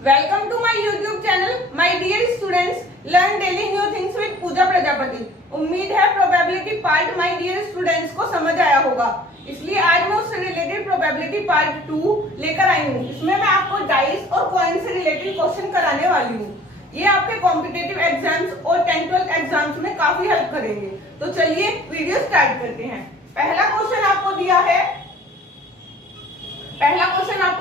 Welcome to my YouTube channel my dear students learn daily new things with Pooja Prajapati. उम्मीद है probability part my dear students को समझ आया होगा, इसलिए आज मैं उससे रिलेटेड प्रोबेबिलिटी पार्ट 2 लेकर आई हूँ। इसमें मैं आपको डाइस और कॉइन से रिलेटेड क्वेश्चन कराने वाली हूँ। ये आपके कॉम्पिटिटिव एग्जाम्स और 10th-12th एग्जाम्स में काफी हेल्प करेंगे। तो चलिए वीडियो स्टार्ट करते हैं। पहला क्वेश्चन आपको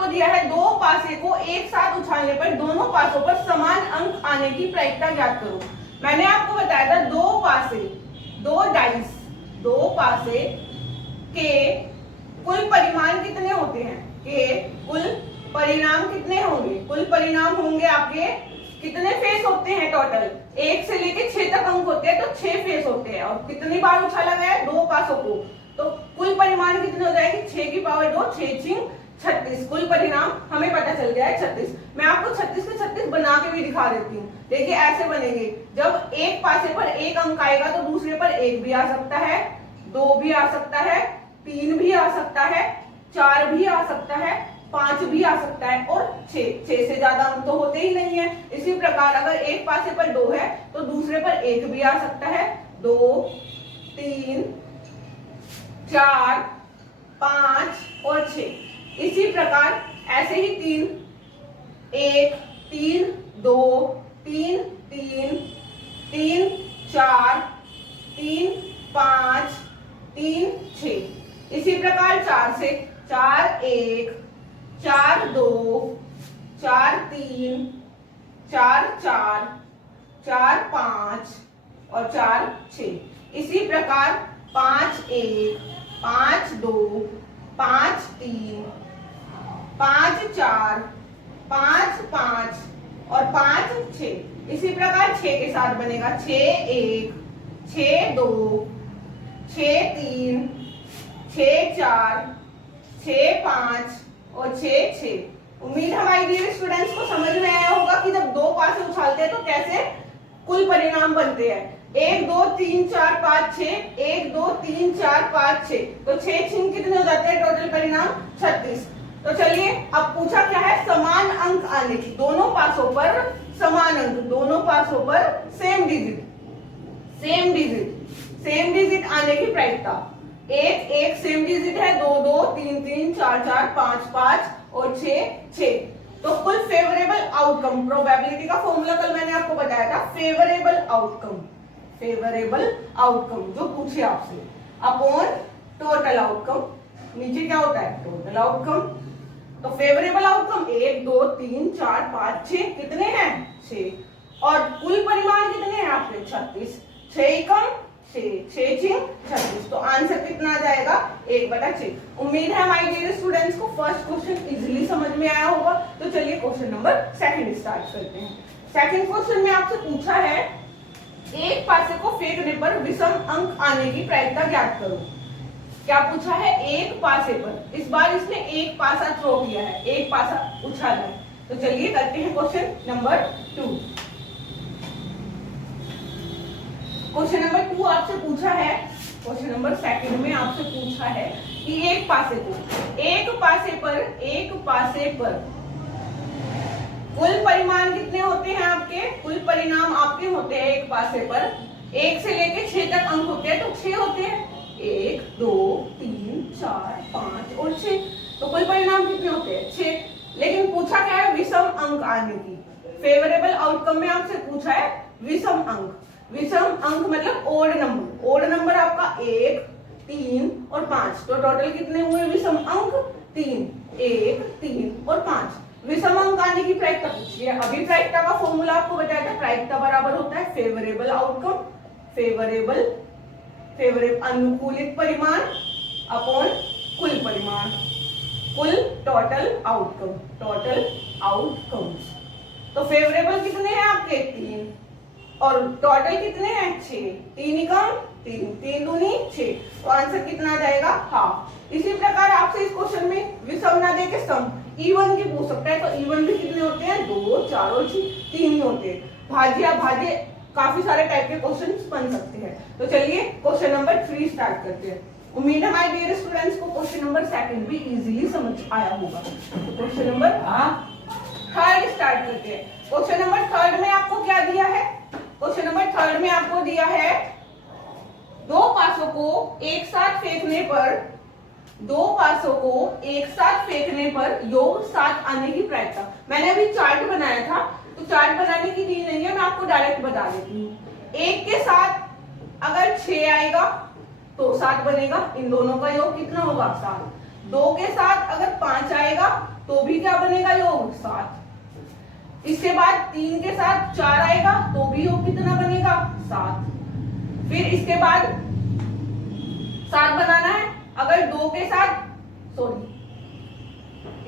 दिया है दो पासे को एक साथ उछालने पर दोनों पासों पर समान अंक आने की प्रायिकता ज्ञात करो। मैंने आपको बताया था दो पासे के कुल परिमाण कितने होते हैं, के कुल परिणाम कितने होंगे। कुल परिणाम होंगे आपके कितने फेस होते हैं टोटल, 1 से लेके 6 तक अंक होते हैं, तो 6 फेस होते हैं। और कितनी बार उछाला गया है, दो पासों को, तो कुल परिमाण कितने हो जाएंगे, 6 की पावर 2, 6 6 36। कुल परिणाम हमें पता चल गया है 36। मैं आपको 36 के 36 बना के भी दिखा देती हूँ। देखिए ऐसे बनेंगे, जब एक पासे पर एक अंक आएगा तो दूसरे पर 1 भी आ सकता है, 2 भी आ सकता है, 3 भी आ सकता है, 4 भी आ सकता है, 5 भी आ सकता है और 6 से ज्यादा अंक तो होते ही नहीं है। इसी प्रकार अगर एक पासे पर 2 है तो दूसरे पर 1 भी आ सकता है, 2 3 4 5 और 6। इसी प्रकार ऐसे ही 3 1 3 2 3 3 3 4 3 5 3 6। इसी प्रकार 4 से 4 1 4 2 4 3 4 4 4 5 और 4 6। इसी प्रकार 5 1 5 2 5 3 5 4 5 5 और 5 6। इसी प्रकार 6 के साथ बनेगा 6 1 6 2 6 3 6 4 6 5 और 6 6। उम्मीद हमारी डियर स्टूडेंट्स को समझ में आया होगा कि जब दो पासे उछालते हैं तो कैसे कुल परिणाम बनते हैं। 1 2 3 4 5 6, 1 2 3 4 5 6, तो 6 6 कितने हो जाते हैं टोटल परिणाम 36। तो चलिए अब पूछा क्या है, समान अंक आने की, दोनों पासों पर समान अंक, दोनों पासों पर सेम डिजिट आने की प्रायिकता। 1 1 सेम डिजिट है, 2 2 3 3 4 4 5 5 और 6 6। तो कुल फेवरेबल आउटकम, प्रोबेबिलिटी का फॉर्मूला कल मैंने आपको बताया था, फेवरेबल आउटकम जो पूछे आपसे अपॉन टोटल आउटकम। नीचे क्या होता है, टोटल आउटकम। तो फेवरेबल आउटकम 1 2 3 4 5 6 कितने हैं, 6। और कुल परिमाण कितने हैं आपके 36। 6 कम 6 6 36। तो आंसर कितना आ जाएगा, 1/6। उम्मीद है हमारे डियर स्टूडेंट्स को फर्स्ट क्वेश्चन इजीली समझ में आया होगा। तो चलिए क्वेश्चन नंबर 2 स्टार्ट करते हैं। सेकंड क्वेश्चन में आपसे पूछा है एक पासे को फेंकने पर विषम अंक आने की प्रायिकता ज्ञात करो। क्या पूछा है, एक पासे पर, इस बार इसने एक पासा थ्रो किया है, एक पासा उछाला है। तो चलिए करते हैं क्वेश्चन नंबर 2। क्वेश्चन नंबर 2 आपसे पूछा है, क्वेश्चन नंबर 2 में आपसे पूछा है कि एक पासे पर कुल परिमाण कितने होते हैं आपके, कुल परिणाम आपके होते हैं एक पासे पर 1 से लेके 6 तक अंक होते हैं, तो 6 होते हैं, 1 2 3 4 5 और 6। तो कुल परिणाम कितने होते हैं, 6। लेकिन पूछा क्या है, विषम अंक आने की। फेवरेबल आउटकम में आपसे पूछा है विषम अंक मतलब ओड नंबर आपका 1 3 और 5। तो टोटल कितने हुए विषम अंक, 3 1 3 और 5। विषम अंक आने की प्रायिकता पूछी है। अभी प्रायिकता का फॉर्मूला आपको बताया था, प्रायिकता बराबर होता है फेवरेबल आउटकम, फेवरेबल अनुकूलित परिमाण अपॉन कुल परिमाण, कुल टोटल आउटकम्स। तो फेवरेबल कितने हैं आपके, 3 और टोटल कितने हैं, 6। 3 कम 3 दूनी 6। तो आंसर कितना आ जाएगा, हाफ। इसी प्रकार आपसे इस क्वेश्चन में विषम ना देके सम इवन की पूछ सकता है। तो इवन भी कितने होते हैं, 2 4 और 3 ही होते हैं। भाज्य काफी सारे टाइप के क्वेश्चंस बन सकते हैं। तो चलिए क्वेश्चन नंबर 3 स्टार्ट करते हैं। उम्मीद है हमारे डियर स्टूडेंट्स को क्वेश्चन नंबर 2 भी इजीली समझ आया होगा। तो क्वेश्चन नंबर थर्ड स्टार्ट करते हैं। क्वेश्चन नंबर थर्ड में आपको क्या दिया है? क्वेश्चन नंबर थर्ड में आपको दिया है दो पासों को एक साथ फेंकने पर, दो पासों को एक साथ फेंकने पर योग 7 आने की प्रायिकता। मैंने अभी चार्ट बनाया था, तो चार्ट बनाने की नीड नहीं है, मैं आपको डायरेक्ट बता देती हूँ। एक के साथ अगर 6 आएगा तो 7 बनेगा, इन दोनों का योग कितना होगा? 7। 2 के साथ अगर 5 आएगा तो भी क्या बनेगा? योग 7। इसके बाद 3 के साथ 4 आएगा तो भी योग कितना बनेगा? 7। फिर इसके बाद 7 बनाना है, अगर 2 के साथ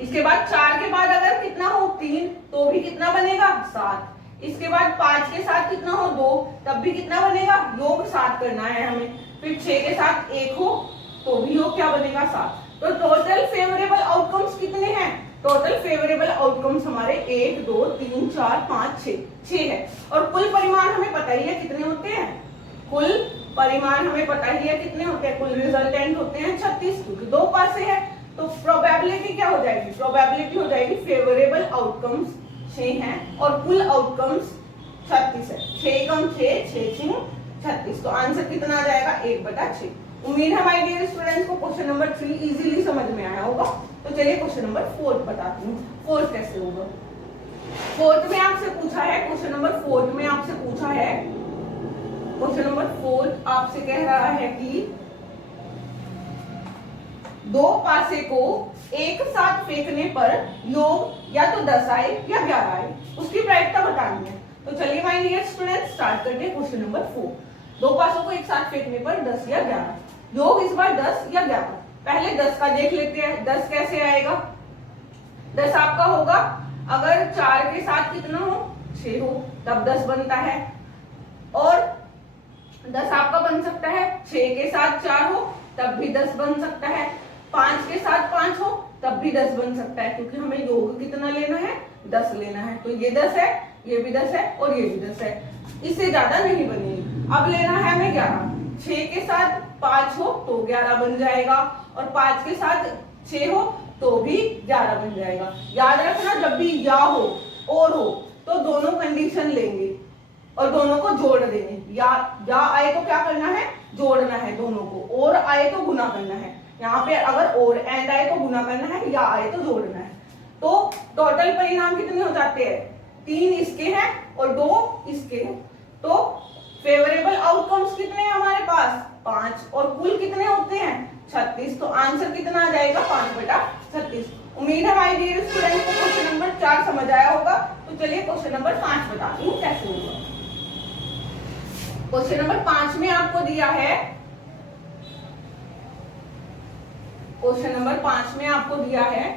इसके बाद 4 के बाद अगर कितना हो? 3, तो भी कितना बनेगा? 7। इसके बाद 5 के साथ कितना हो? 2, तब भी कितना बनेगा? योग 7 करना है हमें। फिर 6 के साथ 1 हो तो भी योग क्या बनेगा? 7। तो टोटल फेवरेबल आउटकम्स कितने हैं? टोटल फेवरेबल आउटकम्स हमारे 1 2 3 4 5 6 है। और कुल परिमाण हमें पता ही है कितने होते हैं। कुल परिमाण हमें पता ही है कितने होते हैं। कुल रिजल्टेंट होते हैं 36, क्योंकि 2 पासे है तो प्रोबेबिलिटी क्या हो जाएगी? प्रोबेबिलिटी हो जाएगी फेवरेबल आउटकम्स 6 हैं और कुल आउटकम्स 36 है। 6 कम 6, 6 36। तो आंसर कितना आ जाएगा? 1/6। उम्मीद है माय डियर स्टूडेंट्स को क्वेश्चन नंबर 3 इजीली समझ में आया होगा। तो चलिए क्वेश्चन नंबर 4 बताती हूँ। 4 कैसे होगा? 4 में आपसे पूछा है, क्वेश्चन नंबर 4 में आपसे पूछा है, क्वेश्चन नंबर 4 आपसे कह रहा है कि दो पासे को एक साथ फेंकने पर योग या तो 10 आए या 11 आए, उसकी प्रायिकता बतानी है। तो चलिए माय डियर स्टूडेंट्स स्टार्ट करते हैं क्वेश्चन नंबर 4। दो पासों को एक साथ फेंकने पर 10 या 11, योग इस बार 10 या 11। पहले 10 का देख लेते हैं। 10 कैसे आएगा? 10 आपका होगा अगर 4 के साथ कितना हो? 6 हो, तब 10 बनता है। और 10 आपका बन सकता है 6 के साथ 4 हो तब भी 10 बन सकता है। 5 के साथ 5 हो तब भी 10 बन सकता है, क्योंकि हमें योग कितना लेना है? 10 लेना है। तो ये 10 है, ये भी 10 है और ये भी 10 है, इससे ज्यादा नहीं बनेगी। अब लेना है हमें 11। 6 के साथ 5 हो तो 11 बन जाएगा और 5 के साथ 6 हो तो भी 11 बन जाएगा। याद रखना, जब भी या हो और हो तो दोनों कंडीशन लेंगे और दोनों को जोड़ देंगे। या आए तो क्या करना है? जोड़ना है दोनों को, और आए तो गुना करना है। यहाँ पे अगर और एंड आए तो गुना करना है, या आए तो जोड़ना है। तो टोटल परिणाम कितने हो जाते हैं? 3 इसके हैं और 2 इसके हैं। तो फेवरेबल आउटकम्स कितने हैं हमारे पास? 5। और कुल कितने होते हैं? 36। तो आंसर कितना आ जाएगा? 5/36। उम्मीद है माय डियर स्टूडेंट को क्वेश्चन नंबर 4 समझ आया होगा। तो चलिए क्वेश्चन नंबर 5 बताती हूँ कैसे होगा। क्वेश्चन नंबर 5 में आपको दिया है, क्वेश्चन नंबर 5 में आपको दिया है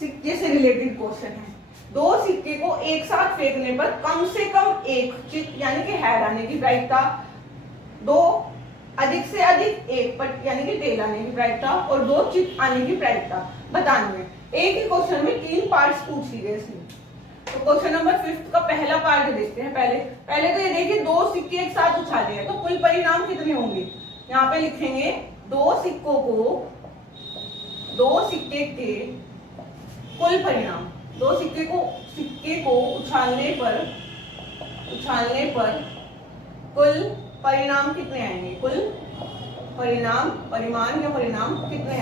सिक्के से रिलेटेड क्वेश्चन है। दो सिक्के को एक साथ फेंकने पर कम से कम एक चित यानी कि हेड आने की प्रायिकता, दो अधिक से अधिक एक पट यानी कि टेल आने की प्रायिकता और 2 चित आने की प्रायिकता बतानी है। एक ही क्वेश्चन में 3 पार्ट्स पूछ लिए इसमें। तो क्वेश्चन नंबर 5 का पहला पार्ट देखते हैं। पहले तो ये देखिए, 2 सिक्के एक साथ उछाले हैं तो कुल परिणाम कितने होंगे? यहाँ पे लिखेंगे 2 सिक्कों को, 2 सिक्के के कुल परिणाम, 2 सिक्के को उछालने पर कुल परिणाम कितने आएंगे? कुल परिमाण या परिणाम कितने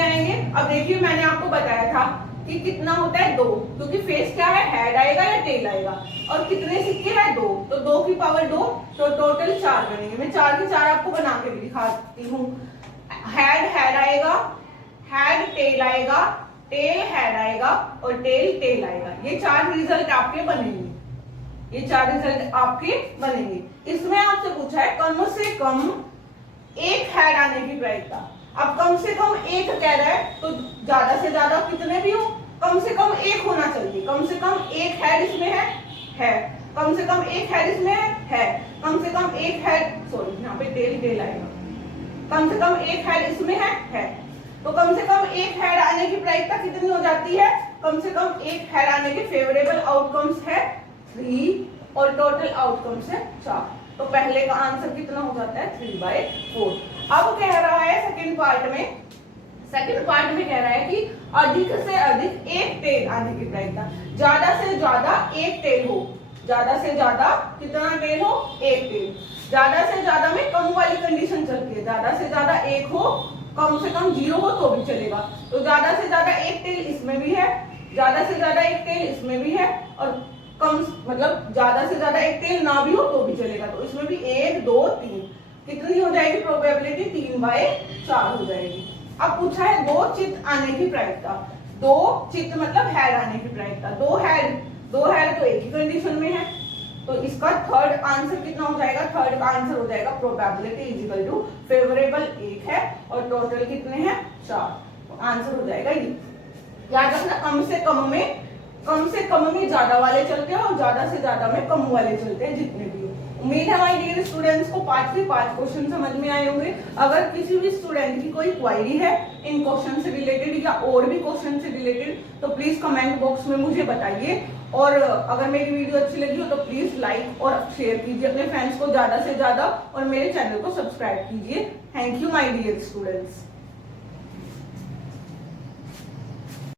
आएंगे? अब देखिए, मैंने आपको बताया था कि कितना होता है 2, क्योंकि फेस क्या है? हेड आएगा या टेल आएगा। और कितने सिक्के हैं? 2, तो 2 की पावर 2, तो टोटल 4 बनेंगे। मैं 4 के 4 आपको बना के भी दिखाती हूँ। हेड आएगा, हेड टेल आएगा, टेल हेड आएगा और टेल टेल आएगा। ये 4 रिजल्ट आपके बनेंगे। इसमें आपसे पूछा है कम से कम एक हेड आने की प्रायिकता। अब कम से कम एक कह रहा है तो ज्यादा से ज्यादा कितने भी हो, कम से कम एक होना चाहिए। कम से कम एक हेड इसमें है, कम से कम एक हेड इसमें है, कम से कम एक हेड, सॉरी यहाँ पे टेल आएगा, कम से कम एक हेड इसमें है। तो कम से कम एक हेड आने की प्रायिकता कितनी हो जाती है? कम से कम एक हेड आने के फेवरेबल आउटकम्स है 3 और टोटल आउटकम्स है 4। तो पहले का आंसर कितना हो जाता है? 3/4। अब कह रहा है सेकंड पार्ट में, सेकंड पार्ट में कह रहा है कि अधिक से अधिक एक टेल आने की प्रायिकता, ज्यादा से ज्यादा एक टेल हो, ज्यादा से ज्यादा कितना टेल हो, एक टेल। ज्यादा से ज्यादा में कम वाली कंडीशन चलती है, ज्यादा से ज्यादा एक हो, कम से कम 0 हो तो भी चलेगा। तो ज्यादा से ज्यादा एक टेल इसमें भी है, ज्यादा से ज्यादा एक टेल इसमें भी है, और कम मतलब ज्यादा से ज्यादा एक टेल ना भी हो तो भी चलेगा। तो इसमें भी 1 2 3 कितनी हो जाएगी प्रोबेबिलिटी, 3/4 हो जाएगी। अब पूछा है दो चित्त आने की प्रायिकता, दो चित्त मतलब हेड आने की प्रायिकता, दो हेड तो एक ही कंडीशन में है, तो इसका थर्ड आंसर कितना हो जाएगा, थर्ड का आंसर हो जाएगा probability is equal to favourable 1 है और टोटल कितने हैं 4, तो आंसर हो जाएगा ये। याद रखना कम से कम में ज्यादा वाले चलते हैं और ज्यादा से ज्यादा में कम वाले चलते हैं जितने भी। उम्मीद है हमारे डियर स्टूडेंट्स को 5 के 5 क्वेश्चन समझ में आए होंगे। अगर किसी भी स्टूडेंट की कोई क्वेरी है इन क्वेश्चन से रिलेटेड या और भी क्वेश्चन से रिलेटेड तो प्लीज कमेंट बॉक्स में मुझे बताइए, और अगर मेरी वीडियो अच्छी लगी हो तो प्लीज लाइक और शेयर कीजिए अपने फ्रेंड्स को ज्यादा से ज्यादा, और मेरे चैनल को सब्सक्राइब कीजिए। Thank you my dear students.